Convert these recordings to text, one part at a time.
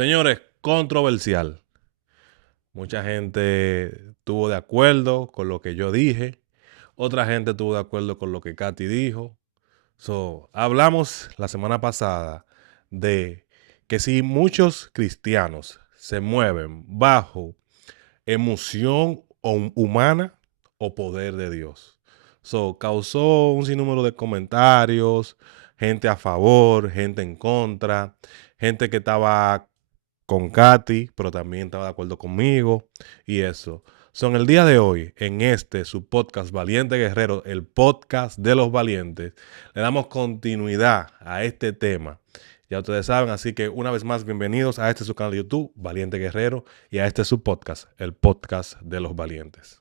Señores, controversial. Mucha gente estuvo de acuerdo con lo que yo dije. Otra gente estuvo de acuerdo con lo que Katy dijo. Hablamos la semana pasada de que si muchos cristianos se mueven bajo emoción humana o poder de Dios. Causó un sinnúmero de comentarios, gente a favor, gente en contra, gente que estaba con Katy, pero también estaba de acuerdo conmigo y eso. En el día de hoy, en su podcast Valiente Guerrero, el podcast de los valientes, le damos continuidad a este tema. Ya ustedes saben, así que una vez más, bienvenidos a su canal de YouTube, Valiente Guerrero, y a su podcast, el podcast de los valientes.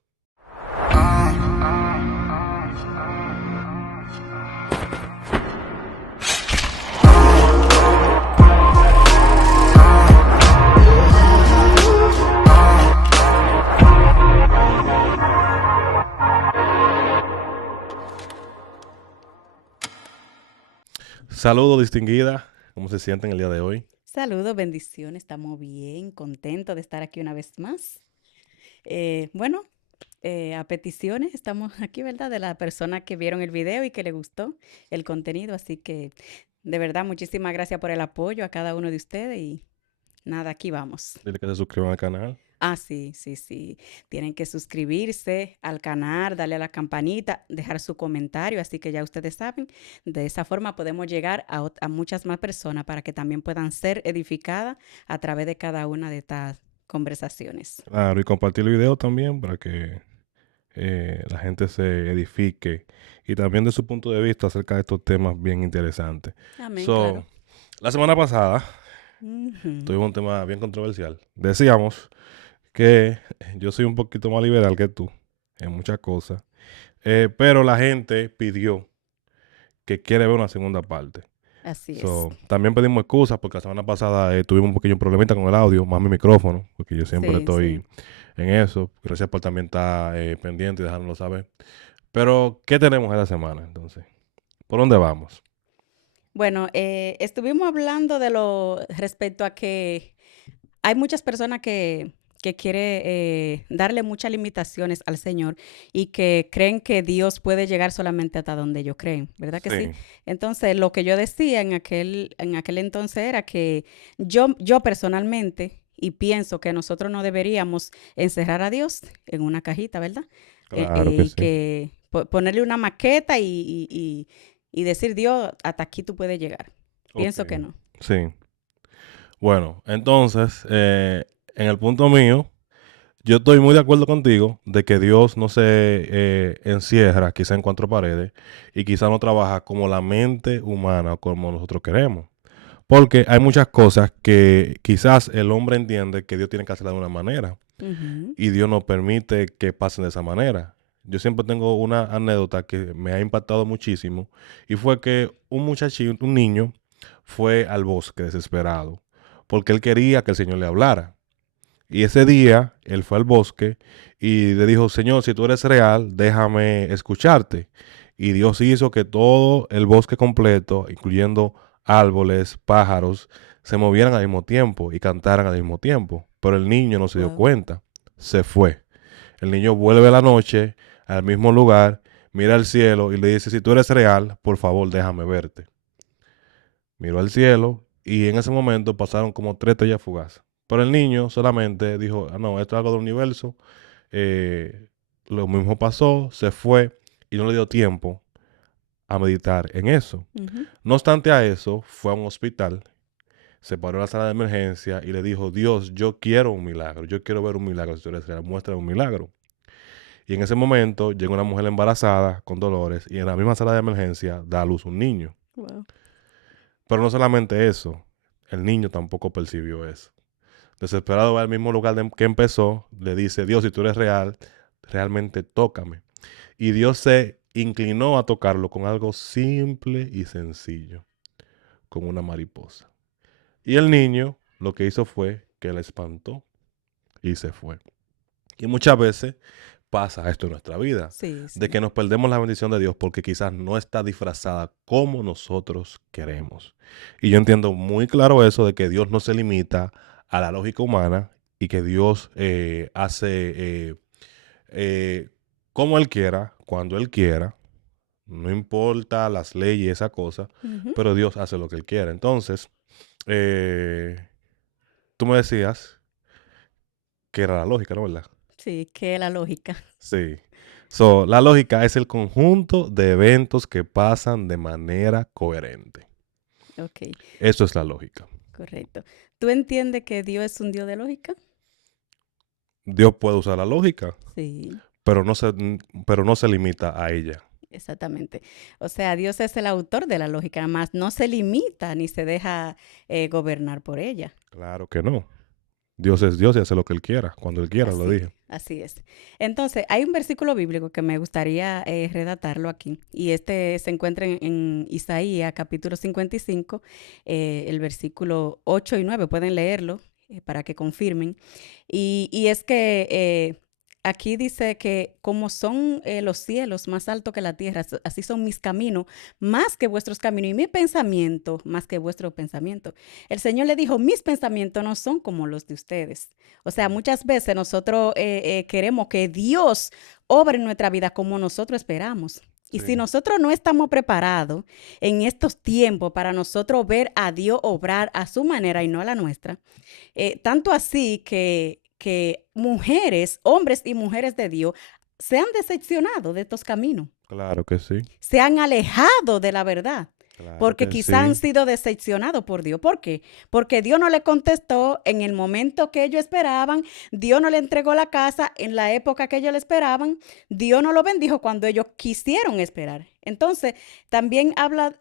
Saludos, distinguida. ¿Cómo se sienten el día de hoy? Saludos, bendiciones, estamos bien, contentos de estar aquí una vez más. A peticiones estamos aquí, ¿verdad? De la persona que vieron el video y que le gustó el contenido, así que de verdad muchísimas gracias por el apoyo a cada uno de ustedes y nada, aquí vamos. Dile que se suscriban al canal. Sí. Tienen que suscribirse al canal, darle a la campanita, dejar su comentario, así que ya ustedes saben, de esa forma podemos llegar a muchas más personas para que también puedan ser edificadas a través de cada una de estas conversaciones. Claro, y compartir el video también para que la gente se edifique y también de su punto de vista acerca de estos temas bien interesantes. Amén, claro. La semana pasada Ujú. tuvimos un tema bien controversial. Decíamos que yo soy un poquito más liberal que tú en muchas cosas, pero la gente pidió que quiere ver una segunda parte. Así es. También pedimos excusas porque la semana pasada tuvimos un pequeño problemita con el audio, más mi micrófono, porque yo siempre Sí. estoy en eso. Gracias por también estar pendiente y dejárnoslo saber. Pero, ¿qué tenemos esta semana entonces? ¿Por dónde vamos? Bueno, estuvimos hablando de lo respecto a que hay muchas personas que quiere darle muchas limitaciones al Señor y que creen que Dios puede llegar solamente hasta donde ellos creen, ¿verdad que sí? Sí, Entonces, lo que yo decía en aquel entonces era que yo personalmente, y pienso que nosotros no deberíamos encerrar a Dios en una cajita, ¿verdad? claro que Y sí. que ponerle una maqueta y decir, Dios, hasta aquí tú puedes llegar. Ok, Pienso que no. sí. Bueno, entonces, en el punto mío, yo estoy muy de acuerdo contigo de que Dios no se encierra quizá en cuatro paredes y quizá no trabaja como la mente humana o como nosotros queremos. Porque hay muchas cosas que quizás el hombre entiende que Dios tiene que hacerla de una manera Ujú. y Dios no permite que pasen de esa manera. Yo siempre tengo una anécdota que me ha impactado muchísimo y fue que un muchachito, un niño, fue al bosque desesperado porque él quería que el Señor le hablara. Y ese día él fue al bosque y le dijo, Señor, si tú eres real, déjame escucharte. Y Dios hizo que todo el bosque completo, incluyendo árboles, pájaros, se movieran al mismo tiempo y cantaran al mismo tiempo. Pero el niño no se dio Wow. cuenta, se fue. El niño vuelve a la noche al mismo lugar, mira al cielo y le dice, si tú eres real, por favor, déjame verte. Miró al cielo y en ese momento pasaron como 3 estrellas fugaces. Pero el niño solamente dijo, no, esto es algo del universo. Eh, lo mismo pasó, se fue y no le dio tiempo a meditar en eso. Ujú. No obstante a eso, fue a un hospital, se paró en la sala de emergencia y le dijo, Dios, yo quiero un milagro, yo quiero ver un milagro, si tú eres real, muestra un milagro. Y en ese momento llega una mujer embarazada con dolores y en la misma sala de emergencia da a luz un niño. Wow. Pero no solamente eso, el niño tampoco percibió eso. Desesperado va al mismo lugar que empezó, le dice, Dios, si tú eres real, realmente tócame. Y Dios se inclinó a tocarlo con algo simple y sencillo, con una mariposa. Y el niño lo que hizo fue que la espantó y se fue. Y muchas veces pasa esto en nuestra vida, Sí, de sí. que nos perdemos la bendición de Dios porque quizás no está disfrazada como nosotros queremos. Y yo entiendo muy claro eso de que Dios no se limita a la lógica humana y que Dios hace eh, como Él quiera, cuando Él quiera, no importa las leyes y esa cosa, Ujú. pero Dios hace lo que Él quiera. Entonces, eh, tú me decías que era la lógica, ¿no? ¿Verdad? Sí, que la lógica. Sí. So, la lógica es el conjunto de eventos que pasan de manera coherente. Ok, Eso es la lógica. correcto. ¿Tú entiendes que Dios es un Dios de lógica? Dios puede usar la lógica, Sí, pero pero no se limita a ella. exactamente. O sea, Dios es el autor de la lógica, más no se limita ni se deja gobernar por ella. Claro que no. Dios es Dios y hace lo que Él quiera, cuando Él quiera, lo dije. Así es. Entonces, hay un versículo bíblico que me gustaría redactarlo aquí, y este se encuentra en Isaías capítulo 55, el versículo 8 y 9. Pueden leerlo para que confirmen. Y es que aquí dice que como son los cielos más altos que la tierra, así son mis caminos más que vuestros caminos y mi pensamiento más que vuestro pensamiento. El Señor le dijo, mis pensamientos no son como los de ustedes. O sea, Mm. muchas veces nosotros queremos que Dios obre en nuestra vida como nosotros esperamos. Y si Sí, nosotros no estamos preparados en estos tiempos para nosotros ver a Dios obrar a su manera y no a la nuestra, tanto así que mujeres, hombres y mujeres de Dios, se han decepcionado de estos caminos, claro que sí. se han alejado de la verdad, Claro porque que quizás han sí. sido decepcionados por Dios. ¿Por qué? Porque Dios no le contestó en el momento que ellos esperaban, Dios no le entregó la casa en la época que ellos le esperaban, Dios no lo bendijo cuando ellos quisieron esperar. Entonces, también habla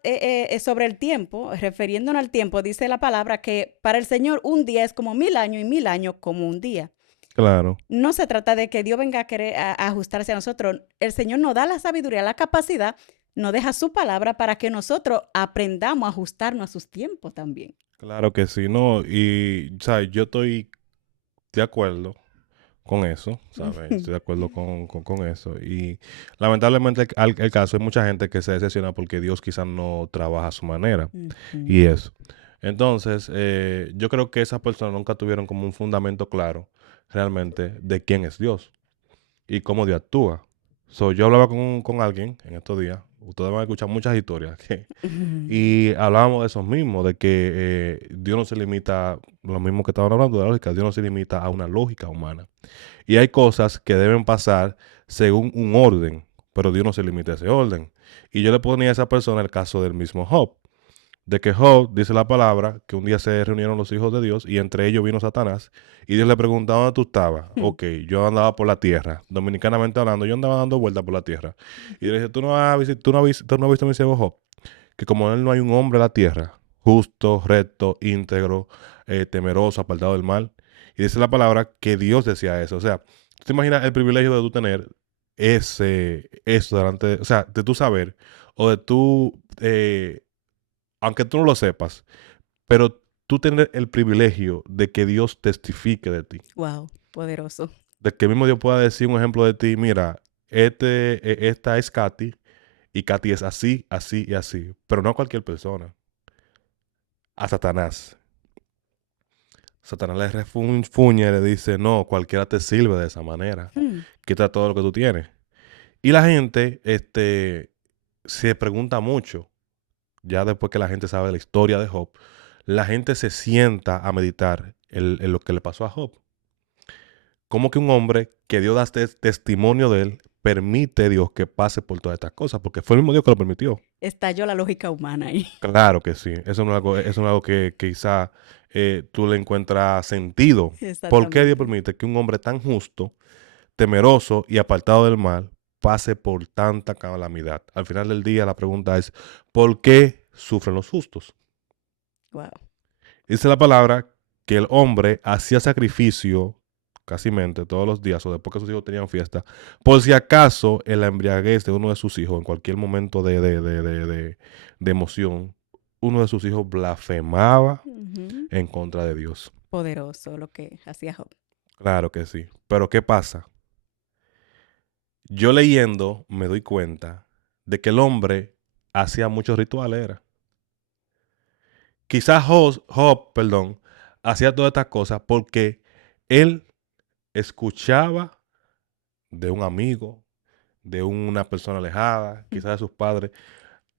sobre el tiempo, refiriéndonos al tiempo, dice la palabra que para el Señor un día es como 1000 años y 1000 años como un día. Claro, No se trata de que Dios venga a querer a ajustarse a nosotros. El Señor nos da la sabiduría, la capacidad, nos deja su palabra para que nosotros aprendamos a ajustarnos a sus tiempos también. claro que sí. No, y, ¿sabes? Yo estoy de acuerdo con eso, ¿sabes? Estoy de acuerdo con eso. Y lamentablemente el caso hay mucha gente que se decepciona porque Dios quizás no trabaja a su manera y Ujú. eso. Entonces, yo creo que esas personas nunca tuvieron como un fundamento claro realmente de quién es Dios y cómo Dios actúa. So, yo hablaba con alguien en estos días, ustedes van a escuchar muchas historias, y hablábamos de esos mismos, de que Dios no se limita, lo mismo que estaban hablando de la lógica, Dios no se limita a una lógica humana. Y hay cosas que deben pasar según un orden, pero Dios no se limita a ese orden. Y yo le ponía a esa persona el caso del mismo Job, de que Job, dice la palabra, que un día se reunieron los hijos de Dios y entre ellos vino Satanás y Dios le pregunta, ¿dónde tú estabas? Ok, yo andaba por la tierra, dominicanamente hablando, yo andaba dando vueltas por la tierra. Y le dice, tú no has visto a mi siervo Job, que como él no hay un hombre en la tierra, justo, recto, íntegro, temeroso, apartado del mal. Y dice la palabra que Dios decía eso. O sea, tú te imaginas el privilegio de tú tener eso delante, o sea, de tú saber, o de tú, aunque tú no lo sepas, pero tú tener el privilegio de que Dios testifique de ti. Wow, poderoso. De que el mismo Dios pueda decir un ejemplo de ti, mira, esta es Katy, y Katy es así, así y así. Pero no a cualquier persona. A Satanás. Satanás le refuña y le dice, no, cualquiera te sirve de esa manera. Hmm. Quita todo lo que tú tienes. Y la gente se pregunta mucho, ya después que la gente sabe la historia de Job, la gente se sienta a meditar en lo que le pasó a Job. Cómo que un hombre que Dios da testimonio de él permite Dios que pase por todas estas cosas, porque fue el mismo Dios que lo permitió. Estalló la lógica humana ahí. Claro que sí. Eso no es algo que quizá tú le encuentras sentido. ¿Por qué Dios Exactamente. permite que un hombre tan justo, temeroso y apartado del mal pase por tanta calamidad? Al final del día la pregunta es, ¿por qué sufren los justos? Wow. Dice la palabra que el hombre hacía sacrificio casi todos los días o después que sus hijos tenían fiesta, por si acaso en la embriaguez de uno de sus hijos, en cualquier momento de emoción, uno de sus hijos blasfemaba Ujú. en contra de Dios. Poderoso lo que hacía Job. Claro que sí. Pero ¿qué pasa? yo leyendo me doy cuenta de que el hombre hacía muchos rituales, era. Quizás Job, hacía todas estas cosas porque él escuchaba de un amigo, de una persona alejada, quizás de sus padres,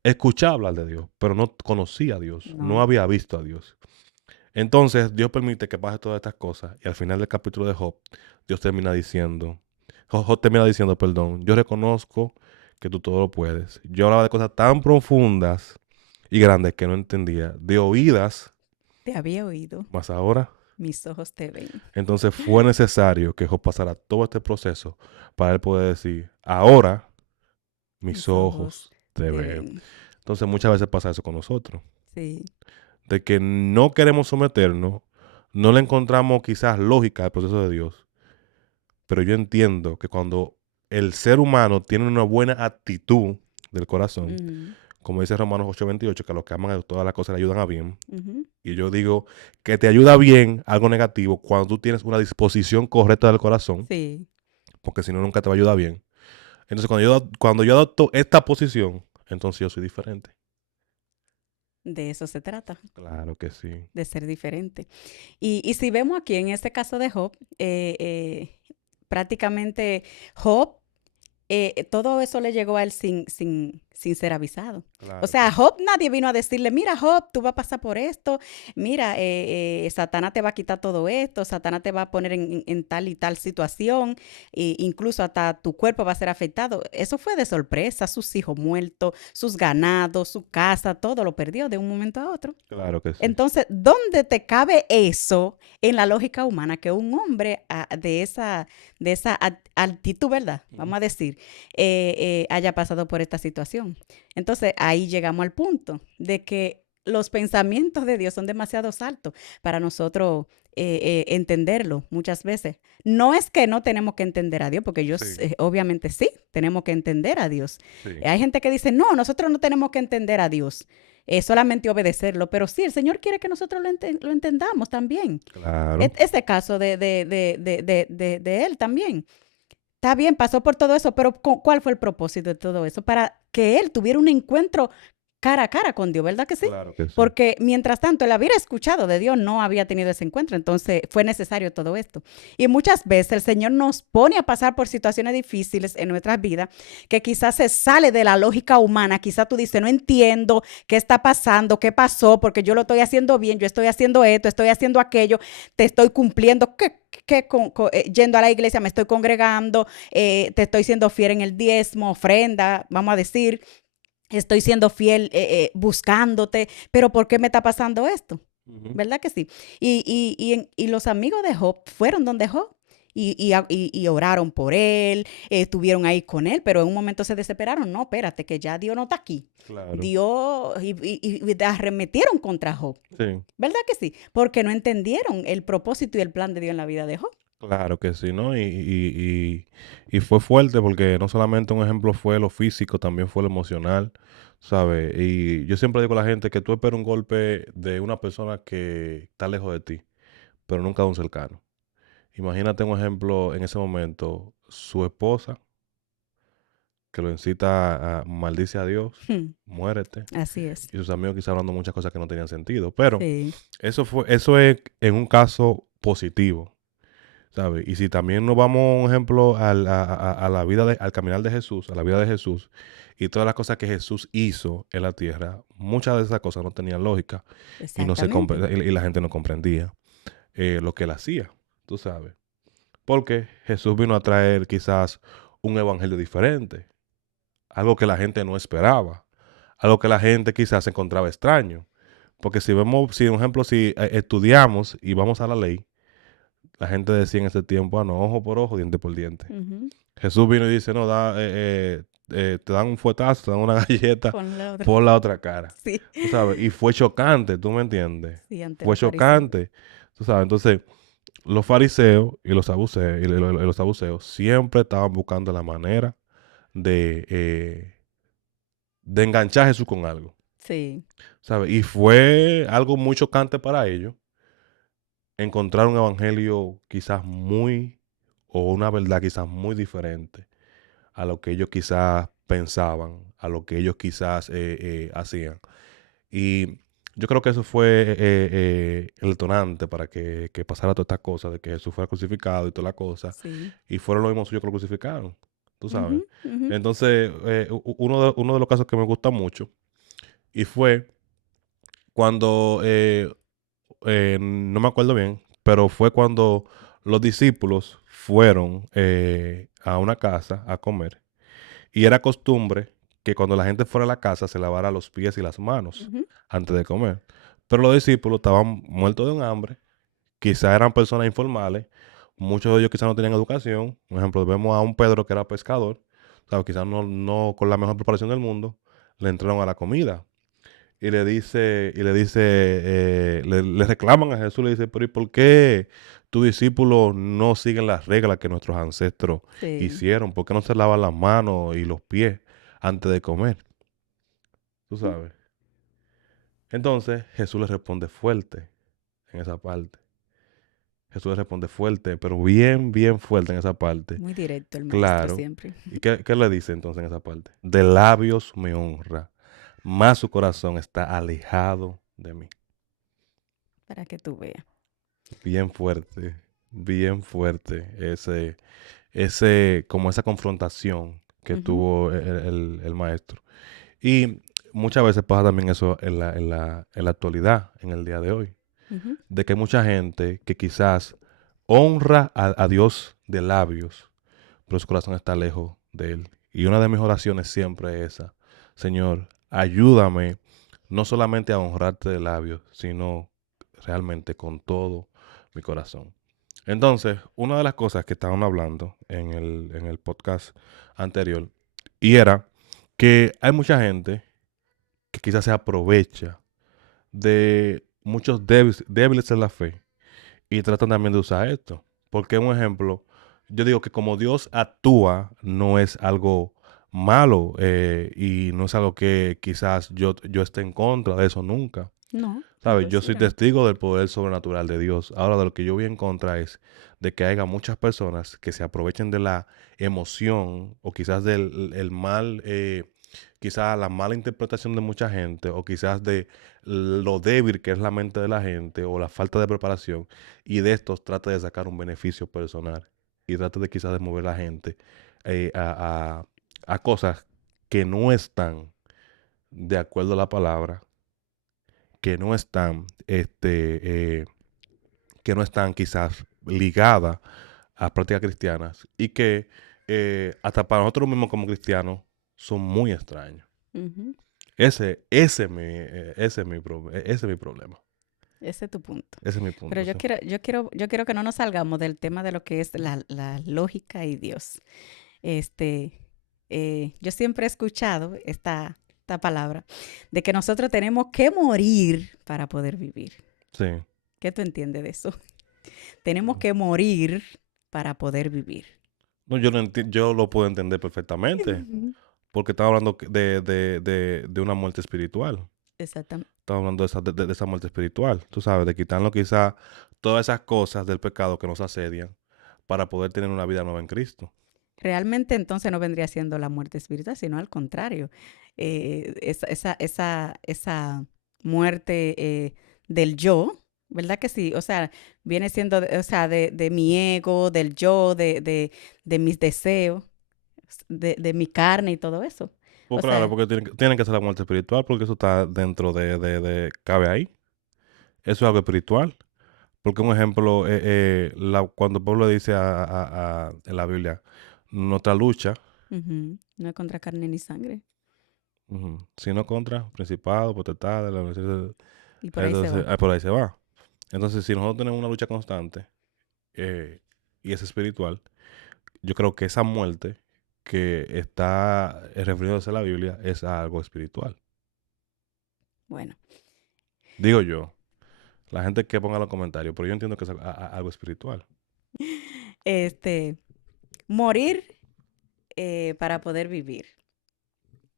escuchaba hablar de Dios, pero no conocía a Dios, no No, había visto a Dios. Entonces, Dios permite que pase todas estas cosas y al final del capítulo de Job, Dios termina diciendo, Job termina diciendo, perdón, yo reconozco que tú todo lo puedes. Yo hablaba de cosas tan profundas y grandes que no entendía, de oídas, te había oído, más ahora. mis ojos te ven. Entonces fue necesario que Job pasara todo este proceso para él poder decir, ahora mis Mis ojos ojos te te ven. ven. Entonces muchas veces pasa eso con nosotros, Sí. de que no queremos someternos, no le encontramos quizás lógica al proceso de Dios, pero yo entiendo que cuando el ser humano tiene una buena actitud del corazón, Ujú, como dice Romanos 8:28, que a los que aman a Dios todas las cosas le ayudan a bien, ujú. y yo digo que te ayuda bien algo negativo cuando tú tienes una disposición correcta del corazón, Sí, porque si no nunca te va a ayudar bien. Entonces cuando yo adopto esta posición, entonces yo soy diferente. de eso se trata, Claro que sí. de ser diferente. Y si vemos aquí en este caso de Job, prácticamente Job todo eso le llegó a él sin ser avisado. O Claro que sea, sí. Job nadie vino a decirle, mira, Job, tú vas a pasar por esto, mira, Satanás te va a quitar todo esto, Satanás te va a poner en tal y tal situación, e incluso hasta tu cuerpo va a ser afectado. Eso fue de sorpresa, sus hijos muertos, sus ganados, su casa, todo lo perdió de un momento a otro. Claro que sí. Entonces, ¿dónde te cabe eso en la lógica humana? Que un hombre de esa altitud, ¿verdad? Ujú. Vamos a decir, haya pasado por esta situación. Entonces, ahí llegamos al punto de que los pensamientos de Dios son demasiado altos para nosotros entenderlo muchas veces. No es que no tenemos que entender a Dios, porque ellos Sí, obviamente sí, tenemos que entender a Dios. sí. Hay gente que dice, no, nosotros no tenemos que entender a Dios solamente obedecerlo, pero sí, el Señor quiere que nosotros lo entendamos también. Claro. Este caso de él también. Está bien, pasó por todo eso, pero ¿cuál fue el propósito de todo eso? Para que él tuviera un encuentro cara a cara con Dios, ¿verdad que sí? Claro que sí. Porque mientras tanto él había escuchado de Dios, no había tenido ese encuentro, entonces fue necesario todo esto. Y muchas veces el Señor nos pone a pasar por situaciones difíciles en nuestras vidas que quizás se sale de la lógica humana, quizás tú dices, no entiendo qué está pasando, qué pasó, porque yo lo estoy haciendo bien, yo estoy haciendo esto, estoy haciendo aquello, te estoy cumpliendo, yendo a la iglesia, me estoy congregando, te estoy siendo fiel en el diezmo, ofrenda, vamos a decir, estoy siendo fiel buscándote, pero ¿por qué me está pasando esto? Ujú. ¿Verdad que sí? Y los amigos de Job fueron donde Job y oraron por él, estuvieron ahí con él, pero en un momento se desesperaron. No, espérate, que ya Dios no está aquí. Claro. Dios, y arremetieron contra Job. Sí. ¿Verdad que sí? Porque no entendieron el propósito y el plan de Dios en la vida de Job. Claro que sí, ¿no? Y fue fuerte porque no solamente un ejemplo fue lo físico, también fue lo emocional, ¿sabes? Y yo siempre digo a la gente que tú esperas un golpe de una persona que está lejos de ti, pero nunca de un cercano. Imagínate un ejemplo en ese momento, su esposa, que lo incita a maldice a Dios, muérete, Así es. y sus amigos quizás hablando muchas cosas que no tenían sentido, pero Sí. eso es en un caso positivo. ¿Sabes? Y si también nos vamos, un ejemplo, a la vida al caminar de Jesús, a la vida de Jesús, y todas las cosas que Jesús hizo en la tierra, muchas de esas cosas no tenían lógica y, Exactamente. y la gente no comprendía lo que él hacía, tú sabes. Porque Jesús vino a traer quizás un evangelio diferente, algo que la gente no esperaba, algo que la gente quizás encontraba extraño. Porque si vemos, si, por ejemplo, si estudiamos y vamos a la ley, la gente decía en ese tiempo, ah, no, ojo por ojo, diente por diente. Ujú. Jesús vino y dice, no, te dan un fuetazo, te dan una galleta Pon la otra. por la otra cara. Sí. Tú sabes, y fue chocante, ¿tú me entiendes? Sí, ante Fue los fariseos. chocante, tú sabes. Entonces, los fariseos y los saduceos, y los saduceos siempre estaban buscando la manera de enganchar a Jesús con algo, Sí. ¿sabes? Y fue algo muy chocante para ellos encontrar un evangelio quizás muy, o una verdad quizás muy diferente a lo que ellos quizás pensaban, a lo que ellos quizás hacían. Y yo creo que eso fue el detonante para que pasara todas estas cosas, de que Jesús fuera crucificado y toda la cosa, Sí. y fueron los mismos suyos que lo crucificaron, tú sabes. Ujú, ujú. Entonces, uno de los casos que me gusta mucho, y fue cuando, no me acuerdo bien, pero fue cuando los discípulos fueron a una casa a comer, y era costumbre que cuando la gente fuera a la casa se lavara los pies y las manos Ujú. antes de comer. Pero los discípulos estaban muertos de un hambre, quizás eran personas informales, muchos de ellos quizás no tenían educación. Por ejemplo, vemos a un Pedro que era pescador, ¿sabes? Quizás no con la mejor preparación del mundo, le entraron a la comida. Le reclaman a Jesús, le dice, pero ¿y por qué tus discípulos no siguen las reglas que nuestros ancestros Sí. hicieron? ¿Por qué no se lavan las manos y los pies antes de comer? Tú sabes. Entonces Jesús le responde fuerte en esa parte. Jesús le responde fuerte, pero bien, bien fuerte en esa parte. Muy directo el maestro Claro. siempre, ¿Y qué le dice entonces en esa parte? De labios me honra, mas su corazón está alejado de mí. para que tú veas. Bien fuerte como esa confrontación que Ujú, tuvo el maestro. Y muchas veces pasa también eso en la actualidad, en el día de hoy, ujú. de que hay mucha gente que quizás honra a Dios de labios, pero su corazón está lejos de Él. Y una de mis oraciones siempre es esa: Señor, ayúdame no solamente a honrarte de labios, sino realmente con todo mi corazón. Entonces, una de las cosas que estaban hablando en el podcast anterior, y era que hay mucha gente que quizás se aprovecha de muchos débiles en la fe y tratan también de usar esto. Porque un ejemplo, yo digo que como Dios actúa, no es algo malo, y no es algo que quizás yo esté en contra de eso nunca. No, ¿Sabes? Yo Dios soy será. testigo del poder sobrenatural de Dios. Ahora, de lo que yo voy en contra es de que haya muchas personas que se aprovechen de la emoción o quizás del el mal, quizás la mala interpretación de mucha gente o quizás de lo débil que es la mente de la gente o la falta de preparación, y de estos trata de sacar un beneficio personal y trata de quizás de mover a la gente eh, a, a cosas que no están de acuerdo a la palabra, que no están, que no están quizás ligadas a prácticas cristianas, y que hasta para nosotros mismos como cristianos son muy extraños. Ujú. Ese es mi problema. Ese es tu punto. Ese es mi Pero punto, yo sí. quiero, yo quiero, yo quiero que no nos salgamos del tema de lo que es la lógica y Dios. Este, yo siempre he escuchado esta palabra de que nosotros tenemos que morir para poder vivir. Sí. ¿Qué tú entiendes de eso? Tenemos que morir para poder vivir. No, yo lo puedo entender perfectamente, Ujú. porque estamos hablando de una muerte espiritual. Exactamente. Estamos hablando de esa muerte espiritual, tú sabes, de quitarnos quizás todas esas cosas del pecado que nos asedian para poder tener una vida nueva en Cristo. Realmente entonces no vendría siendo la muerte espiritual, sino al contrario. Esa muerte del yo, ¿verdad que sí? O sea, viene siendo, o sea, de mi ego, del yo, de mis deseos, de mi carne y todo eso. Pues O claro, sea, porque tiene que ser la muerte espiritual, porque eso está dentro cabe ahí. Eso es algo espiritual. Porque un ejemplo, cuando Pablo dice en la Biblia, nuestra lucha, ujú, no es contra carne ni sangre. sino contra principados, potestades, Y por ahí se entonces, va. por ahí se va. Entonces, si nosotros tenemos una lucha constante, eh, y es espiritual, yo creo que esa muerte que está refiriéndose a la Biblia es algo espiritual. Bueno, Digo yo, la gente que ponga los comentarios, pero yo entiendo que es algo espiritual. este, morir para poder vivir.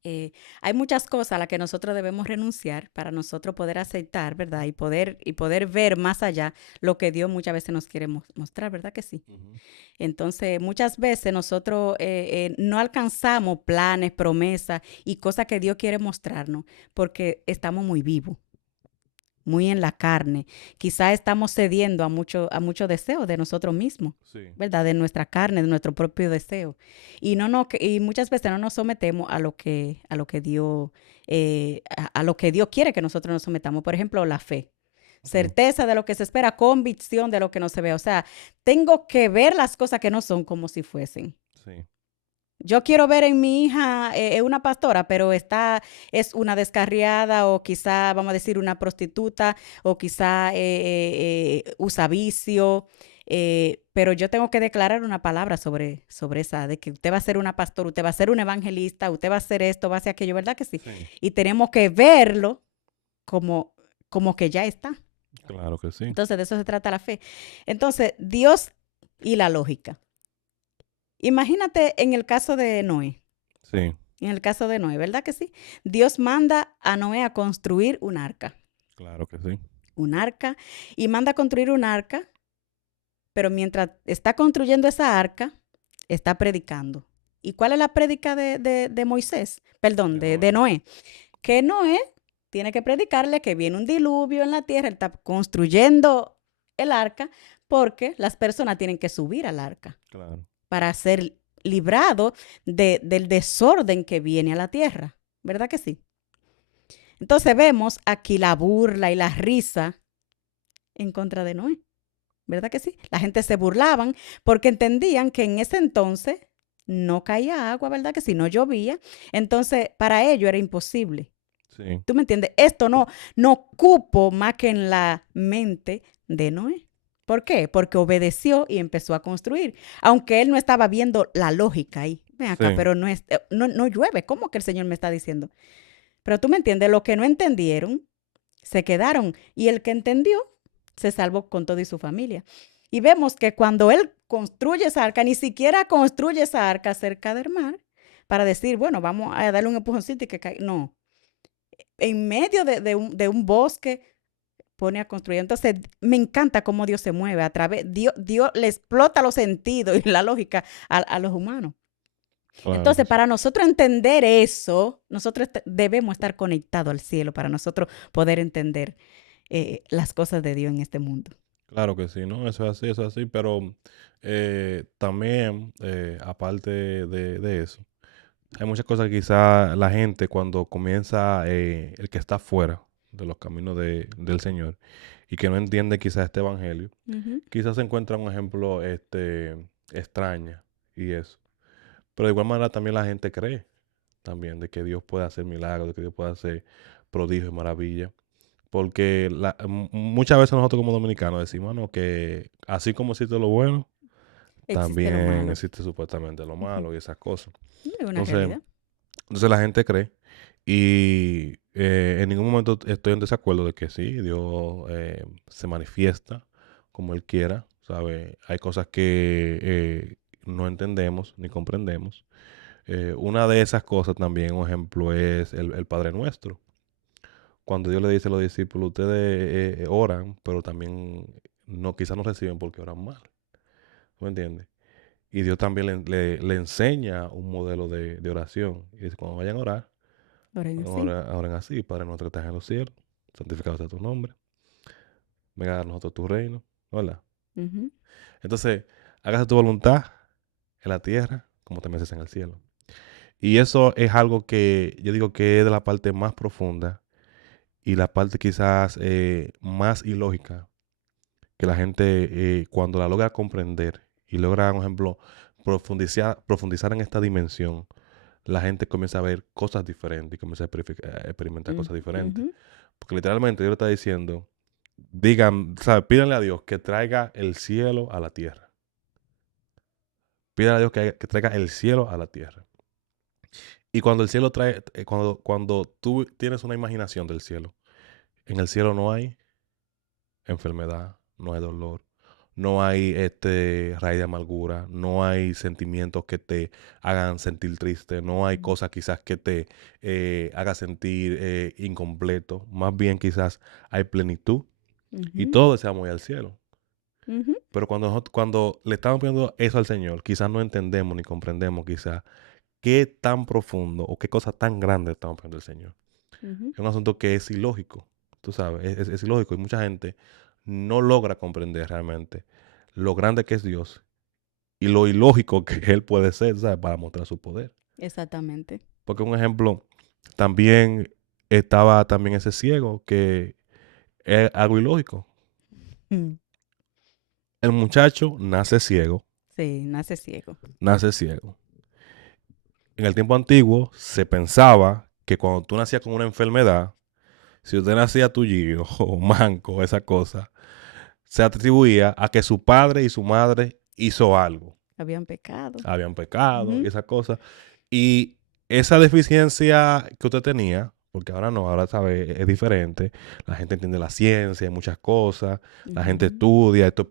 Eh, Hay muchas cosas a las que nosotros debemos renunciar para nosotros poder aceptar, ¿verdad? Y poder ver más allá lo que Dios muchas veces nos quiere mostrar, ¿verdad que sí? Ujú. Entonces, muchas veces nosotros no alcanzamos planes, promesas y cosas que Dios quiere mostrarnos porque estamos muy vivos, muy en la carne. Quizá estamos cediendo a mucho deseo de nosotros mismos, Sí. ¿verdad? De nuestra carne, de nuestro propio deseo. Y muchas veces no nos sometemos a lo que Dios, a lo que Dios quiere que nosotros nos sometamos. Por ejemplo, la fe. Ujú. Certeza de lo que se espera, convicción de lo que no se ve. O sea, tengo que ver las cosas que no son como si fuesen. Sí. Yo quiero ver en mi hija una pastora, pero es una descarriada o quizá, vamos a decir, una prostituta o quizá usa vicio. Pero yo tengo que declarar una palabra sobre esa, de que usted va a ser una pastora, usted va a ser un evangelista, usted va a hacer esto, va a hacer aquello, ¿verdad que sí? Sí. Y tenemos que verlo como, como que ya está. Claro que sí. Entonces, de eso se trata la fe. Entonces, Dios y la lógica. Imagínate en el caso de Noé. Sí. En el caso de Noé, ¿verdad que sí? Dios manda a Noé a construir Claro que sí. un arca, y manda a construir un arca, pero mientras está construyendo esa arca, está predicando. ¿Y cuál es la prédica de Moisés? Perdón, De de Noé. Noé. Que Noé tiene que predicarle que viene un diluvio en la tierra, él está construyendo el arca porque las personas tienen que subir al arca Claro. para ser librado del desorden que viene a la tierra, ¿verdad que sí? Entonces vemos aquí la burla y la risa en contra de Noé, ¿verdad que sí? La gente se burlaban porque entendían que en ese entonces no caía agua, ¿verdad que sí? No llovía. Entonces, para ello era imposible. Sí. ¿Tú me entiendes? Esto no cupo más que en la mente de Noé. ¿Por qué? Porque obedeció y empezó a construir. Aunque él no estaba viendo la lógica ahí. Ven acá, Sí. pero no llueve. ¿Cómo que el Señor me está diciendo? Pero tú me entiendes, los que no entendieron se quedaron y el que entendió se salvó con todo y su familia. Y vemos que cuando él construye esa arca, ni siquiera construye esa arca cerca del mar para decir, bueno, vamos a darle un empujoncito y que caiga. No, en medio de un bosque pone a construir. Entonces, me encanta cómo Dios se mueve a través, Dios le explota los sentidos y la lógica a los humanos. Claro que Entonces, sí. para nosotros entender eso, nosotros debemos estar conectados al cielo para nosotros poder entender las cosas de Dios en este mundo. Claro que sí, ¿no? Eso es así, pero también, aparte de eso, hay muchas cosas que quizá la gente cuando comienza, el que está fuera de los caminos del Señor y que no entiende quizás este evangelio, Ujú. quizás se encuentra un ejemplo extraña y eso. Pero de igual manera también la gente cree también de que Dios puede hacer milagros, de que Dios puede hacer prodigios y maravillas. Porque muchas veces nosotros como dominicanos decimos, no, que así como existe lo bueno, Existe lo también malo. existe supuestamente lo Ujú. malo y esas cosas. Es una Entonces, realidad. entonces la gente cree y en ningún momento estoy en desacuerdo de que sí, Dios se manifiesta como Él quiera, ¿sabe? Hay cosas que no entendemos ni comprendemos. Una de esas cosas también, un ejemplo, es el Padre Nuestro. Cuando Dios le dice a los discípulos, ustedes oran, pero también no, quizás no reciben porque oran mal. ¿Me entiendes? Y Dios también le enseña un modelo de oración. Y dice, cuando vayan a orar, Oren así. oren así, Padre nuestro que estás en los cielos, santificado sea tu nombre, venga a nosotros tu reino, ¿verdad? Ujú. Entonces, hágase tu voluntad en la tierra como también se hace en el cielo. Y eso es algo que yo digo que es de la parte más profunda y la parte quizás más ilógica que la gente cuando la logra comprender y logra, por ejemplo, profundizar en esta dimensión, la gente comienza a ver cosas diferentes y comienza a experimentar cosas diferentes. Ujú. Porque literalmente Dios le está diciendo, digan, ¿sabe? Pídanle a Dios que traiga el cielo a la tierra. Pídanle a Dios que traiga el cielo a la tierra. Y cuando el cielo trae, cuando tú tienes una imaginación del cielo, en el cielo no hay enfermedad, no hay dolor, no hay raíz de amargura, no hay sentimientos que te hagan sentir triste, no hay cosas quizás que te hagan sentir incompleto, más bien quizás hay plenitud y Ujú, todo deseamos ir al cielo. ujú, Pero cuando le estamos pidiendo eso al Señor, quizás no entendemos ni comprendemos quizás qué tan profundo o qué cosa tan grande estamos pidiendo al Señor. ujú. Es un asunto que es ilógico, tú sabes, es ilógico y mucha gente no logra comprender realmente lo grande que es Dios y lo ilógico que Él puede ser, ¿sabes? Para mostrar su poder. Exactamente. Porque un ejemplo, también estaba también ese ciego que es algo ilógico. Mm. El muchacho Sí, nace ciego. nace ciego. En el tiempo antiguo se pensaba que cuando tú nacías con una enfermedad, si usted nacía tullido o manco, esa cosa, se atribuía a que su padre y su madre hizo algo. Habían pecado. Habían pecado y Ujú, esa cosa. Y esa deficiencia que usted tenía, porque ahora no, ahora sabe, es diferente. La gente entiende la ciencia, hay muchas cosas. La gente ujú, estudia, esto es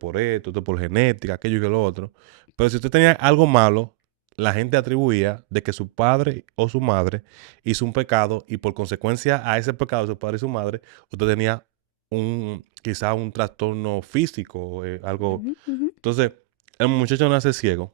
por genética, aquello y que lo otro. Pero si usted tenía algo malo, la gente atribuía de que su padre o su madre hizo un pecado y por consecuencia a ese pecado de su padre y su madre, usted tenía quizá un trastorno físico, algo. ujú, ujú. Entonces, el muchacho nace ciego,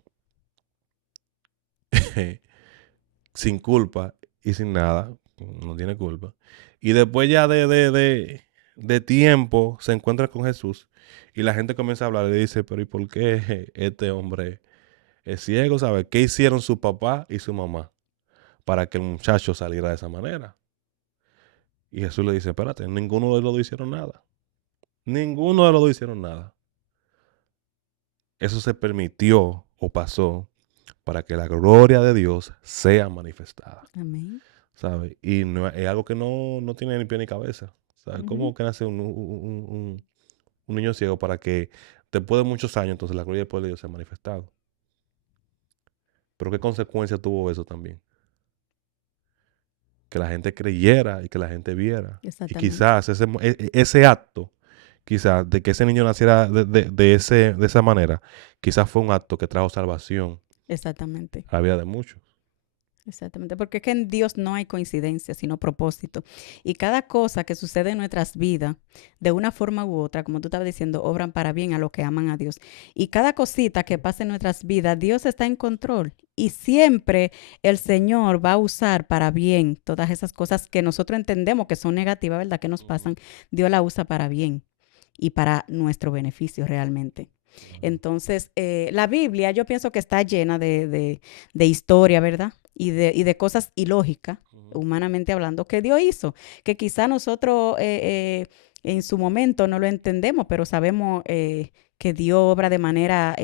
sin culpa y sin nada, no tiene culpa. Y después ya de tiempo se encuentra con Jesús y la gente comienza a hablar y dice, pero ¿y por qué este hombre es ciego? ¿Sabe? ¿Qué hicieron su papá y su mamá para que el muchacho saliera de esa manera? Y Jesús le dice, espérate, ninguno de los dos hicieron nada. Ninguno de los dos hicieron nada. Eso se permitió o pasó para que la gloria de Dios sea manifestada. Amén. ¿Sabes? Y no, es algo que no tiene ni pie ni cabeza. ¿Sabes? Ujú. ¿Cómo que nace un niño ciego para que después de muchos años entonces la gloria y el poder de Dios sea manifestado? Pero ¿qué consecuencia tuvo eso también? Que la gente creyera y que la gente viera. Y Exactamente. quizás ese acto, quizás de que ese niño naciera de esa manera, quizás fue un acto que trajo salvación Exactamente. a la vida de muchos. Exactamente, porque es que en Dios no hay coincidencia, sino propósito. Y cada cosa que sucede en nuestras vidas, de una forma u otra, como tú estabas diciendo, obran para bien a los que aman a Dios. Y cada cosita que pasa en nuestras vidas, Dios está en control. Y siempre el Señor va a usar para bien todas esas cosas que nosotros entendemos que son negativas, ¿verdad? Que nos Ujú, pasan. Dios la usa para bien y para nuestro beneficio realmente. ujú, Entonces, la Biblia yo pienso que está llena de historia, ¿verdad? Y de cosas ilógicas, ujú, humanamente hablando, que Dios hizo, que quizá nosotros en su momento no lo entendemos, pero sabemos que Dios obra de manera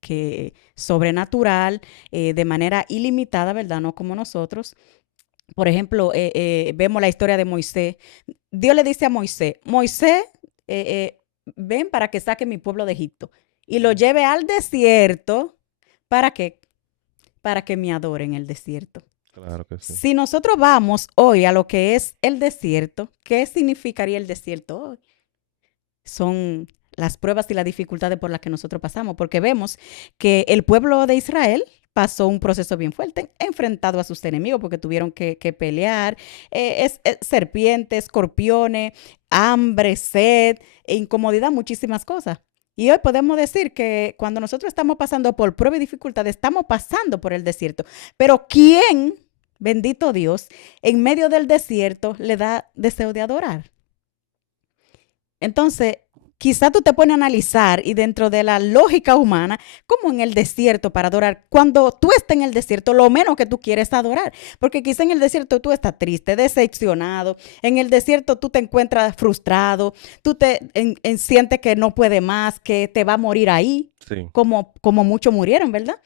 que sobrenatural, de manera ilimitada, ¿verdad? No como nosotros. Por ejemplo, vemos la historia de Moisés. Dios le dice a Moisés, Moisés, ven para que saque mi pueblo de Egipto y lo ujú. lleve al desierto. ¿Para qué? Para que me adore en el desierto. Claro que sí. Si nosotros vamos hoy a lo que es el desierto, ¿qué significaría el desierto hoy? Son las pruebas y las dificultades por las que nosotros pasamos, porque vemos que el pueblo de Israel pasó un proceso bien fuerte, enfrentado a sus enemigos, porque tuvieron que pelear, serpientes, escorpiones, hambre, sed, incomodidad, muchísimas cosas. Y hoy podemos decir que cuando nosotros estamos pasando por pruebas y dificultades, estamos pasando por el desierto. Pero ¿quién, bendito Dios, en medio del desierto le da deseo de adorar? Entonces, quizá tú te pones a analizar y dentro de la lógica humana, como en el desierto para adorar, cuando tú estás en el desierto, lo menos que tú quieres es adorar, porque quizá en el desierto tú estás triste, decepcionado, en el desierto tú te encuentras frustrado, tú sientes que no puedes más, que te va a morir ahí, Sí. como muchos murieron, ¿verdad?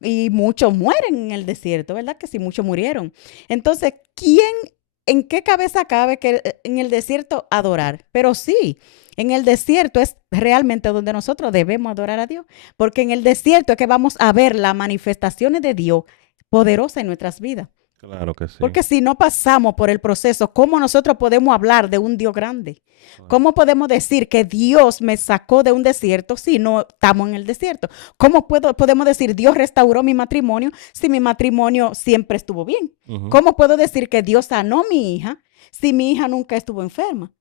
Y muchos mueren en el desierto, ¿verdad? Que sí, muchos murieron. Entonces, en qué cabeza cabe que en el desierto adorar? Pero sí, en el desierto es realmente donde nosotros debemos adorar a Dios, porque en el desierto es que vamos a ver las manifestaciones de Dios poderosas en nuestras vidas. Claro que sí. Porque si no pasamos por el proceso, ¿cómo nosotros podemos hablar de un Dios grande? Claro. ¿Cómo podemos decir que Dios me sacó de un desierto si no estamos en el desierto? ¿Cómo podemos decir Dios restauró mi matrimonio si mi matrimonio siempre estuvo bien? Ujú. ¿Cómo puedo decir que Dios sanó a mi hija si mi hija nunca estuvo enferma?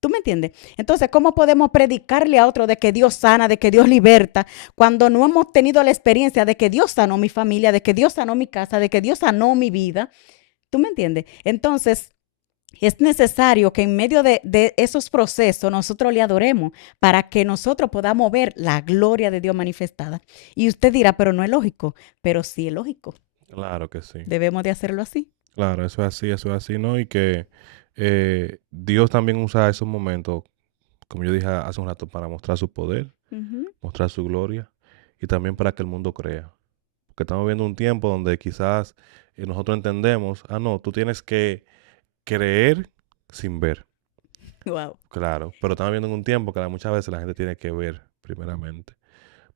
¿Tú me entiendes? Entonces, ¿cómo podemos predicarle a otro de que Dios sana, de que Dios liberta, cuando no hemos tenido la experiencia de que Dios sanó mi familia, de que Dios sanó mi casa, de que Dios sanó mi vida? ¿Tú me entiendes? Entonces, es necesario que en medio de esos procesos nosotros le adoremos para que nosotros podamos ver la gloria de Dios manifestada. Y usted dirá, pero no es lógico, pero sí es lógico. Claro que sí. Debemos de hacerlo así. Claro, eso es así, ¿no? Y que Dios también usa esos momentos, como yo dije hace un rato, para mostrar su poder, Ujú. mostrar su gloria y también para que el mundo crea. Porque estamos viendo un tiempo donde quizás nosotros entendemos, no, tú tienes que creer sin ver. Wow. Claro, pero estamos viendo en un tiempo que muchas veces la gente tiene que ver primeramente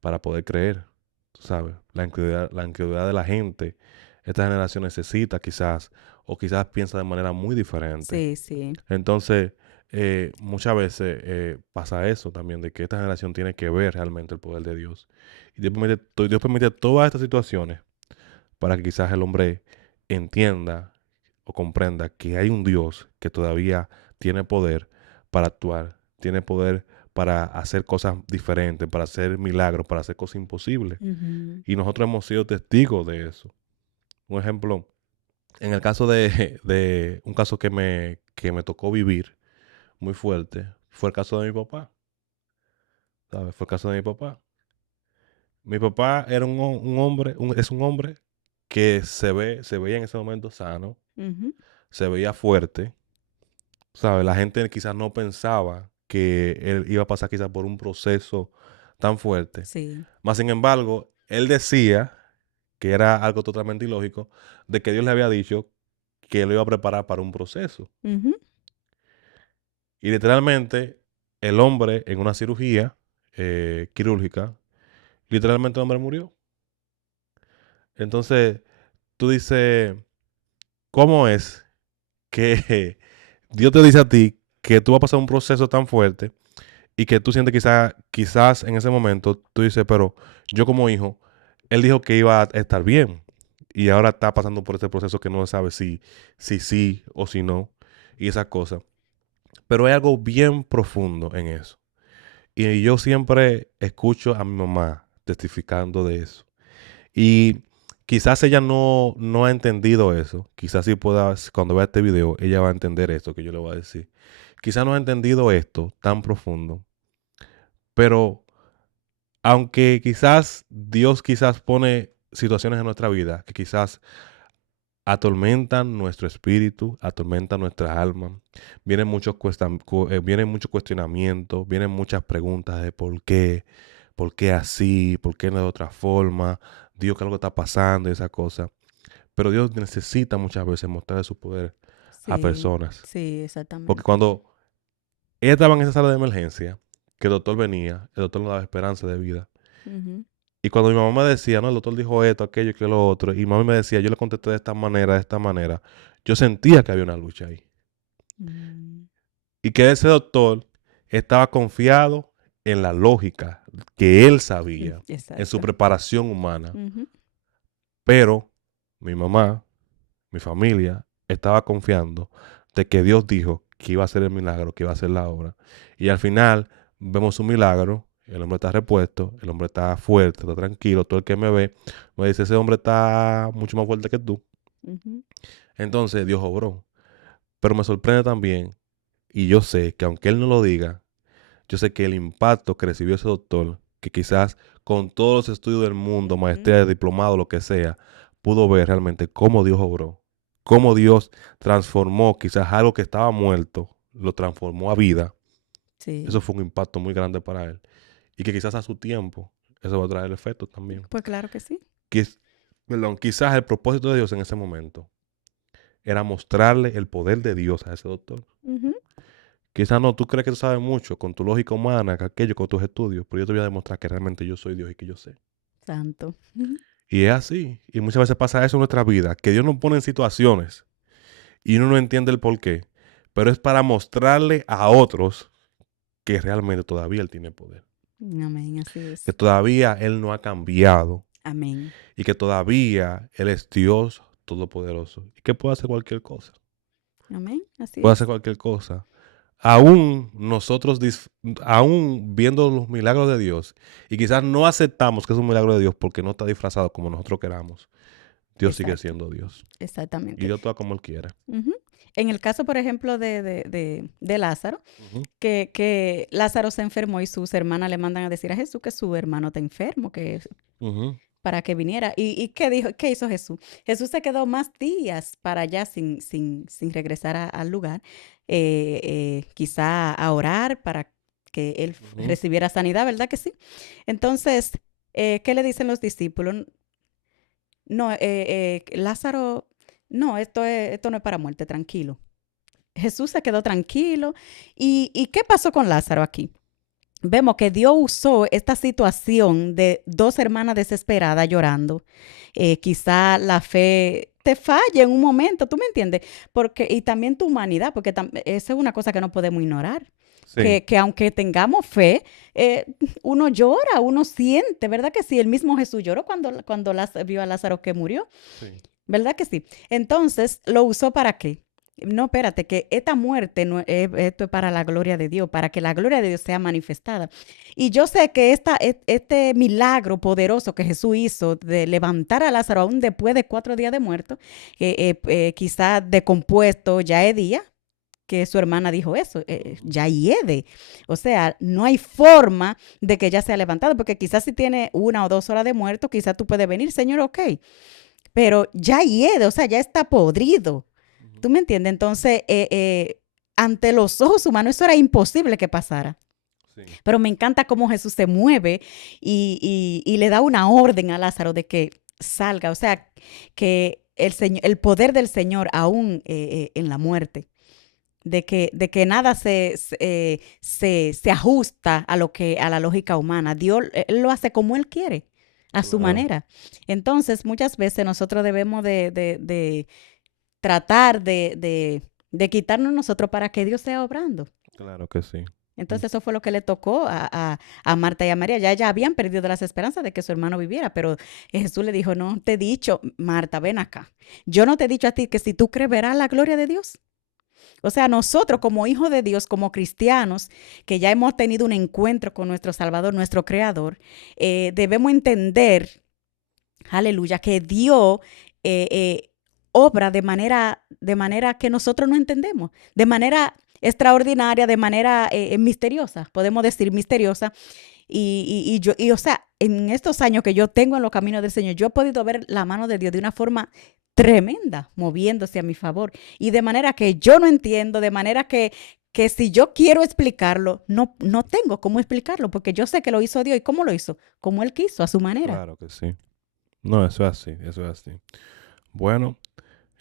para poder creer, tú sabes, la incredulidad de la gente, esta generación necesita quizás, o quizás piensa de manera muy diferente. Sí, sí. Entonces, muchas veces pasa eso también, de que esta generación tiene que ver realmente el poder de Dios. Y Dios permite todas estas situaciones para que quizás el hombre entienda o comprenda que hay un Dios que todavía tiene poder para actuar, tiene poder para hacer cosas diferentes, para hacer milagros, para hacer cosas imposibles. Ujú. Y nosotros hemos sido testigos de eso. Un ejemplo, en el caso de un caso que me tocó vivir muy fuerte, fue el caso de mi papá. ¿Sabes? Fue el caso de mi papá. Mi papá era un hombre, es un hombre que se veía en ese momento sano, Ujú. se veía fuerte, ¿sabes? La gente quizás no pensaba que él iba a pasar quizás por un proceso tan fuerte. Sí. Más sin embargo, él decía que era algo totalmente ilógico, de que Dios le había dicho que lo iba a preparar para un proceso. Ujú. Y literalmente, el hombre en una cirugía quirúrgica, literalmente el hombre murió. Entonces, tú dices, ¿cómo es que Dios te dice a ti que tú vas a pasar un proceso tan fuerte y que tú sientes quizás en ese momento, tú dices, pero yo como hijo, él dijo que iba a estar bien y ahora está pasando por este proceso que no sabe si sí o si no y esas cosas. Pero hay algo bien profundo en eso. Y yo siempre escucho a mi mamá testificando de eso. Y quizás ella no ha entendido eso. Quizás sí pueda, cuando vea este video, ella va a entender esto que yo le voy a decir. Quizás no ha entendido esto tan profundo. Pero aunque quizás Dios quizás pone situaciones en nuestra vida que quizás atormentan nuestro espíritu, atormentan nuestra alma, vienen muchos cuestionamientos, vienen muchas preguntas de por qué así, por qué no de otra forma, Dios que algo está pasando y esa cosa. Pero Dios necesita muchas veces mostrar su poder a Sí. personas. Sí, Porque exactamente. cuando ella estaba en esa sala de emergencia, que el doctor venía, el doctor nos daba esperanza de vida. Ujú. Y cuando mi mamá me decía, no, el doctor dijo esto, aquello y que lo otro, y mami me decía, yo le contesté de esta manera, yo sentía que había una lucha ahí. Mm. Y que ese doctor estaba confiado en la lógica que él sabía, en su Exacto. preparación humana. Ujú. Pero mi mamá, mi familia, estaba confiando de que Dios dijo que iba a hacer el milagro, que iba a hacer la obra. Y al final vemos un milagro, el hombre está repuesto, el hombre está fuerte, está tranquilo. Todo el que me ve me dice, ese hombre está mucho más fuerte que tú. Ujú. Entonces Dios obró. Pero me sorprende también, y yo sé que aunque él no lo diga, yo sé que el impacto que recibió ese doctor, que quizás con todos los estudios del mundo, Ujú. maestría, diplomado, lo que sea, pudo ver realmente cómo Dios obró, cómo Dios transformó quizás algo que estaba muerto, lo transformó a vida. Eso Sí. fue un impacto muy grande para él. Y que quizás a su tiempo eso va a traer efectos también. Pues claro que sí. Quiz- Quizás el propósito de Dios en ese momento era mostrarle el poder de Dios a ese doctor. Ujú. Quizás no, tú crees que tú sabes mucho con tu lógica humana, que aquello, con tus estudios, pero yo te voy a demostrar que realmente yo soy Dios y que yo sé. Santo. Ujú. Y es así. Y muchas veces pasa eso en nuestra vida, que Dios nos pone en situaciones y uno no entiende el por qué. Pero es para mostrarle a otros que realmente todavía Él tiene poder. Amén, así Que es. todavía Él no ha cambiado. Amén. Y que todavía Él es Dios todopoderoso. Y que puede hacer cualquier cosa. Amén, así Puede hacer es. cualquier cosa. Aún nosotros, aún viendo los milagros de Dios, y quizás no aceptamos que es un milagro de Dios porque no está disfrazado como nosotros queramos, Dios sigue Exacto, siendo Dios. Y exactamente. Dios actúa como Él quiera. Ujú. En el caso, por ejemplo, de Lázaro, Ujú, que Lázaro se enfermó y sus hermanas le mandan a decir a Jesús que su hermano está enfermo, que ujú, para que viniera. ¿Y qué dijo? ¿Qué hizo Jesús? Jesús se quedó más días para allá sin regresar al lugar, quizá a orar para que él ujú. recibiera sanidad, ¿verdad que sí? Entonces, ¿qué le dicen los discípulos? No, Lázaro, no, esto no es para muerte, tranquilo. Jesús se quedó tranquilo. ¿Y qué pasó con Lázaro aquí? Vemos que Dios usó esta situación de dos hermanas desesperadas llorando. Quizá la fe te falle en un momento, ¿tú me entiendes? Porque, y también tu humanidad, porque esa es una cosa que no podemos ignorar. Sí, Que aunque tengamos fe, eh, uno llora, uno siente, ¿verdad que sí? El mismo Jesús lloró cuando vio a Lázaro que murió. sí. ¿Verdad que sí? Entonces, ¿lo usó para qué? No, espérate, que esta muerte, no, esto es para la gloria de Dios, para que la gloria de Dios sea manifestada. Y yo sé que este milagro poderoso que Jesús hizo de levantar a Lázaro aún después de 4 días de muerto, quizá decompuesto, ya es día, que su hermana dijo eso, Ujú. ya hiede. O sea, no hay forma de que ya sea levantado, porque quizás si tiene 1 o 2 horas de muerto, quizás tú puedes venir, Señor, ok, pero ya hiede, o sea, ya está podrido. Ujú. ¿Tú me entiendes? Entonces, ante los ojos humanos, eso era imposible que pasara. Sí, Pero me encanta cómo Jesús se mueve y le da una orden a Lázaro de que salga, o sea, que el poder del Señor aún en la muerte, de que nada se ajusta a la lógica humana. Dios Él lo hace como Él quiere, a su claro, manera. Entonces, muchas veces nosotros debemos de tratar de quitarnos nosotros para que Dios sea obrando. claro que sí. Mm, Entonces eso fue lo que le tocó a Marta y a María. Ya habían perdido las esperanzas de que su hermano viviera, pero Jesús le dijo, no te he dicho, Marta, ven acá. Yo no te he dicho a ti que si tú crees verás la gloria de Dios. O sea, nosotros como hijos de Dios, como cristianos, que ya hemos tenido un encuentro con nuestro Salvador, nuestro Creador, debemos entender, aleluya, que Dios obra de manera que nosotros no entendemos, de manera extraordinaria, de manera misteriosa, podemos decir misteriosa. O sea, en estos años que yo tengo en los caminos del Señor, yo he podido ver la mano de Dios de una forma tremenda, moviéndose a mi favor. Y de manera que yo no entiendo, de manera que si yo quiero explicarlo, no tengo cómo explicarlo, porque yo sé que lo hizo Dios. ¿Y cómo lo hizo? Como Él quiso, a su manera. claro que sí. No, eso es así, eso es así. Bueno,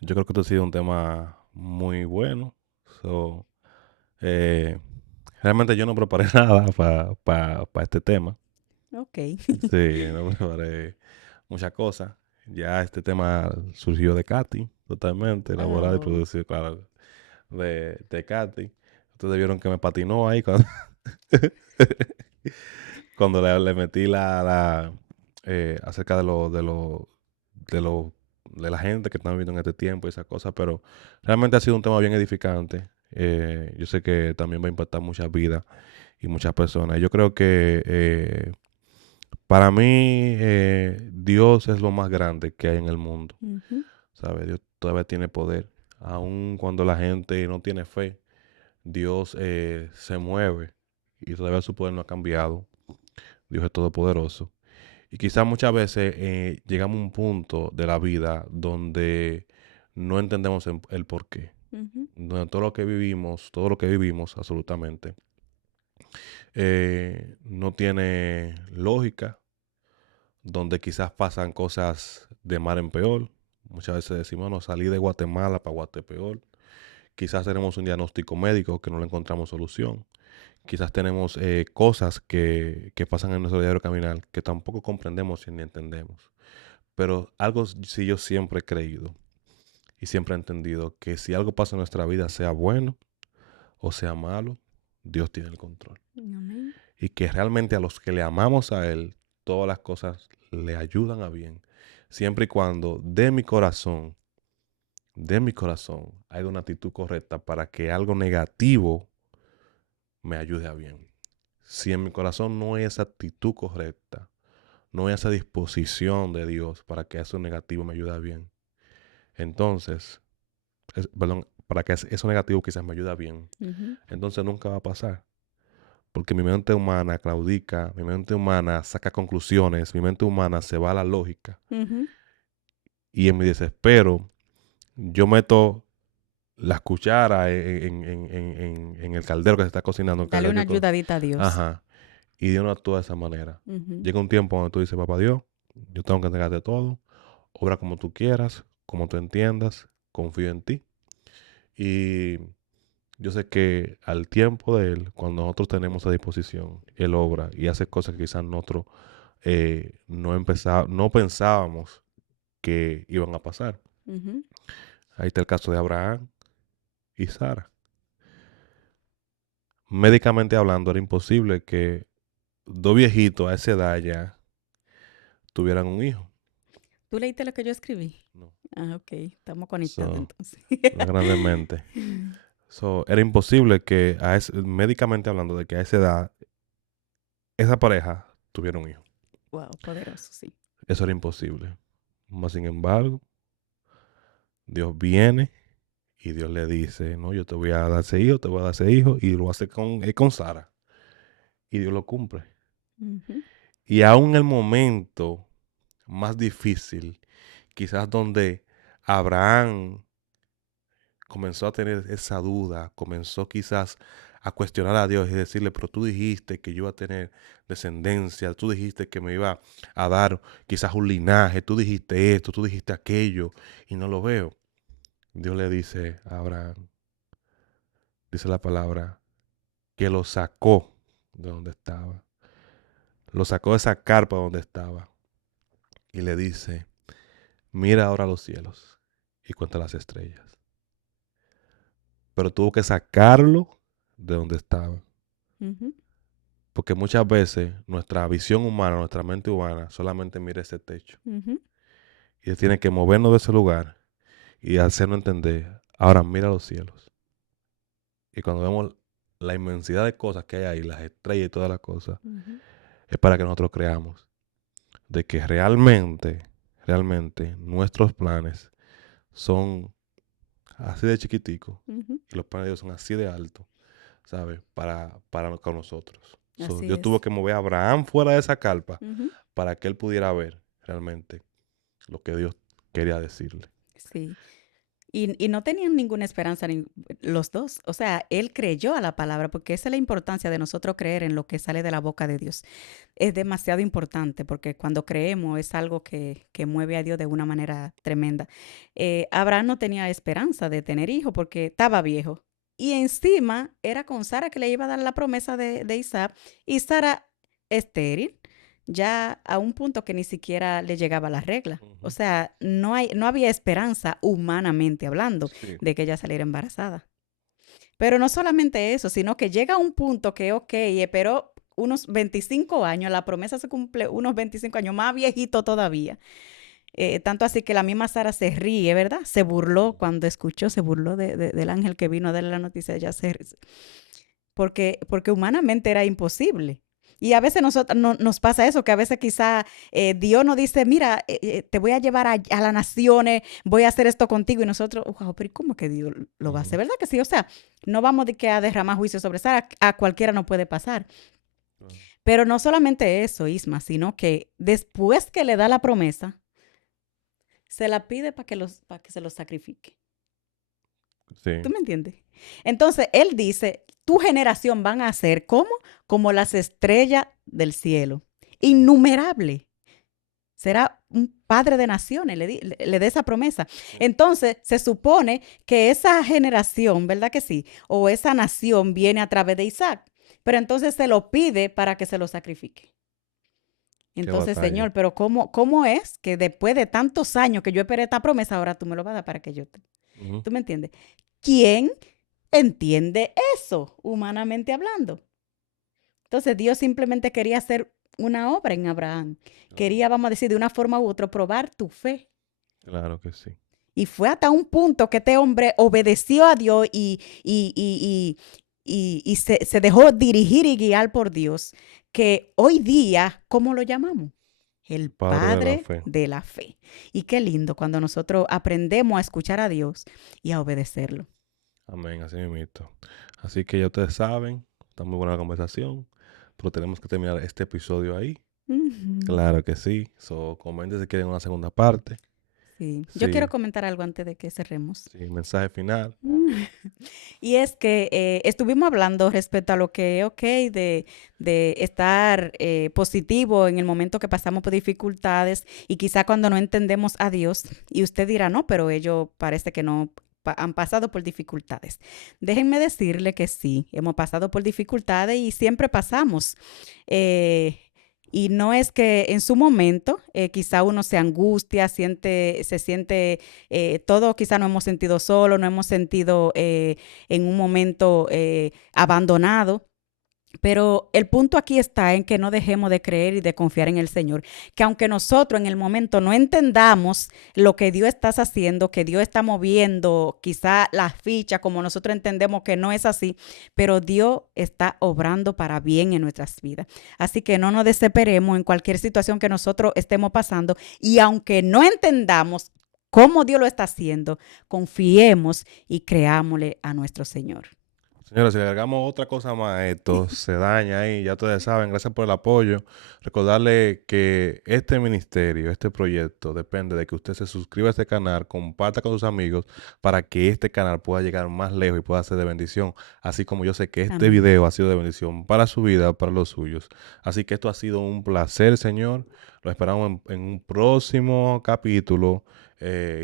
yo creo que esto ha sido un tema muy bueno. So, eh, realmente yo no preparé nada para este tema. Ok. Sí, no preparé muchas cosas. Ya este tema surgió de Katy, totalmente, elaborado y Oh, producido, claro, de Katy. Ustedes vieron que me patinó ahí cuando, cuando le metí acerca de la gente que están viviendo en este tiempo y esas cosas, pero realmente ha sido un tema bien edificante. Yo sé que también va a impactar muchas vidas y muchas personas. Yo creo que para mí Dios es lo más grande que hay en el mundo, ujú, ¿sabes? Dios todavía tiene poder. Aun cuando la gente no tiene fe, Dios se mueve y todavía su poder no ha cambiado. Dios es todopoderoso. Y quizás muchas veces llegamos a un punto de la vida donde no entendemos el por qué. ujú, Donde todo lo que vivimos absolutamente, no tiene lógica, donde quizás pasan cosas de mal en peor. Muchas veces decimos, no, salí de Guatemala para Guatepeor. Quizás tenemos un diagnóstico médico que no le encontramos solución. Quizás tenemos cosas que pasan en nuestro diario caminar que tampoco comprendemos ni entendemos. Pero algo sí yo siempre he creído y siempre he entendido que si algo pasa en nuestra vida, sea bueno o sea malo, Dios tiene el control. Amén. Y que realmente a los que le amamos a Él, todas las cosas le ayudan a bien. Siempre y cuando de mi corazón, haya una actitud correcta para que algo negativo me ayude a bien. Si en mi corazón no hay esa actitud correcta, no hay esa disposición de Dios para que eso negativo me ayude a bien, entonces, perdón, para que eso negativo quizás me ayude a bien, Ujú. entonces nunca va a pasar. Porque mi mente humana claudica, mi mente humana saca conclusiones, mi mente humana se va a la lógica. Ujú. Y en mi desespero, yo meto las cucharas en el caldero que se está cocinando. Dale una ayudadita a Dios. Ajá. Y Dios no actúa de esa manera. Ujú. Llega un tiempo donde tú dices, papá Dios, yo tengo que entregarte todo. Obra como tú quieras, como tú entiendas. Confío en ti. Y yo sé que al tiempo de Él, cuando nosotros tenemos a disposición, Él obra y hace cosas que quizás nosotros no pensábamos que iban a pasar. Ujú. Ahí está el caso de Abraham y Sara. Médicamente hablando, era imposible que dos viejitos a esa edad ya tuvieran un hijo. ¿Tú leíste lo que yo escribí? No. Ah, ok. Estamos conectados So, entonces. grandemente. So, era imposible que médicamente hablando de que a esa edad esa pareja tuviera un hijo. Wow, poderoso, sí. Eso era imposible. Mas sin embargo, Dios viene y Dios le dice, no, yo te voy a dar ese hijo, te voy a dar ese hijo, y lo hace con Sara. Y Dios lo cumple. Ujú. Y aún en el momento más difícil, quizás donde Abraham comenzó a tener esa duda, comenzó quizás a cuestionar a Dios y decirle, pero tú dijiste que yo iba a tener descendencia, tú dijiste que me iba a dar quizás un linaje, tú dijiste esto, tú dijiste aquello, y no lo veo. Dios le dice a Abraham, dice la palabra, que lo sacó de donde estaba. Lo sacó de esa carpa donde estaba. Y le dice, mira ahora los cielos y cuenta las estrellas. Pero tuvo que sacarlo de donde estaba. Ujú. Porque muchas veces nuestra visión humana, nuestra mente humana, solamente mira ese techo. Ujú. Y tiene que movernos de ese lugar y hacernos entender, ahora mira los cielos. Y cuando vemos la inmensidad de cosas que hay ahí, las estrellas y todas las cosas, Ujú. es para que nosotros creamos de que realmente nuestros planes son así de chiquiticos Ujú. y los planes de Dios son así de altos, ¿sabes? Para con nosotros. So, Así Dios tuvo es. que mover a Abraham fuera de esa carpa Ujú. para que él pudiera ver realmente lo que Dios quería decirle. Sí. Y no tenían ninguna esperanza los dos. O sea, él creyó a la palabra, porque esa es la importancia de nosotros creer en lo que sale de la boca de Dios. Es demasiado importante, porque cuando creemos es algo que mueve a Dios de una manera tremenda. Abraham no tenía esperanza de tener hijo porque estaba viejo. Y encima era con Sara que le iba a dar la promesa de Isaac. Y Sara estéril, ya a un punto que ni siquiera le llegaba la regla. O Ujú. sea, no había esperanza humanamente hablando Sí. de que ella saliera embarazada. Pero no solamente eso, sino que llega un punto que, ok, esperó unos 25 años, la promesa se cumple unos 25 años, más viejito todavía. Tanto así que la misma Sara se ríe, ¿verdad? Se burló cuando escuchó, se burló del ángel que vino a darle la noticia, porque humanamente era imposible. Y a veces nos pasa eso, que a veces quizá Dios nos dice, mira, te voy a llevar a las naciones, voy a hacer esto contigo. Y nosotros, wow, pero ¿cómo que Dios lo va a hacer? ¿Verdad que sí? O sea, no vamos de que a derramar juicio sobre Sara, a cualquiera no puede pasar. Claro. Pero no solamente eso, Isma, sino que después que le da la promesa, se la pide para que se lo sacrifique. ¿Tú Sí. me entiendes? Entonces, él dice, tu generación van a ser como, como las estrellas del cielo, innumerable. Será un padre de naciones, le da esa promesa. Entonces, se supone que esa generación, ¿verdad que sí? O esa nación viene a través de Isaac, pero entonces se lo pide para que se lo sacrifique. Qué Entonces, batalla. Señor, pero ¿cómo es que después de tantos años que yo esperé esta promesa, ahora tú me lo vas a dar para que yo te... Ujú. ¿Tú me entiendes? ¿Quién entiende eso, humanamente hablando? Entonces, Dios simplemente quería hacer una obra en Abraham. Claro, Quería, vamos a decir, de una forma u otra, probar tu fe. claro que sí. Y fue hasta un punto que este hombre obedeció a Dios y se dejó dirigir y guiar por Dios, que hoy día, ¿cómo lo llamamos? El Padre de la Padre fe. de la fe. Y qué lindo cuando nosotros aprendemos a escuchar a Dios y a obedecerlo. Amén, así mismo. Así que ya ustedes saben, está muy buena la conversación, pero tenemos que terminar este episodio ahí. Ujú. Claro que sí. So, comenten si quieren una segunda parte. Sí, yo quiero Sí, comentar algo antes de que cerremos. sí, mensaje final. Y es que estuvimos hablando respecto a lo que, ok, de estar positivo en el momento que pasamos por dificultades y quizá cuando no entendemos a Dios. Y usted dirá, no, pero ellos parece que no han pasado por dificultades. Déjenme decirle que sí, hemos pasado por dificultades y siempre pasamos. Eh, y no es que en su momento quizá uno se angustia, se siente, todo quizá no hemos sentido solo, no hemos sentido en un momento abandonado. Pero el punto aquí está en que no dejemos de creer y de confiar en el Señor, que aunque nosotros en el momento no entendamos lo que Dios está haciendo, que Dios está moviendo quizá las fichas como nosotros entendemos que no es así, pero Dios está obrando para bien en nuestras vidas. Así que no nos desesperemos en cualquier situación que nosotros estemos pasando y aunque no entendamos cómo Dios lo está haciendo, confiemos y creámosle a nuestro Señor. Señora, si le agregamos otra cosa más a esto, se daña ahí, ya ustedes saben, gracias por el apoyo. Recordarle que este ministerio, este proyecto, depende de que usted se suscriba a este canal, comparta con sus amigos para que este canal pueda llegar más lejos y pueda ser de bendición, así como yo sé que este Amén. video ha sido de bendición para su vida, para los suyos. Así que esto ha sido un placer, Señor. Lo esperamos en un próximo capítulo.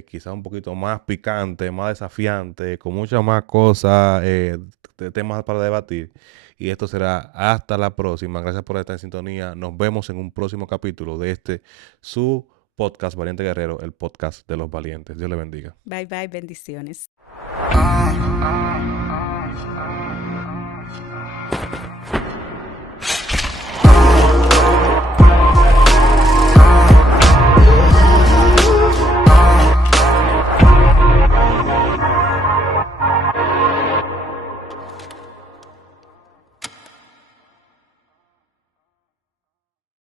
Quizá un poquito más picante, más desafiante, con muchas más cosas, de temas para debatir. Y esto será hasta la próxima. Gracias por estar en sintonía. Nos vemos en un próximo capítulo de su podcast Valiente Guerrero, el podcast de los valientes. Dios le bendiga. Bye bye, bendiciones.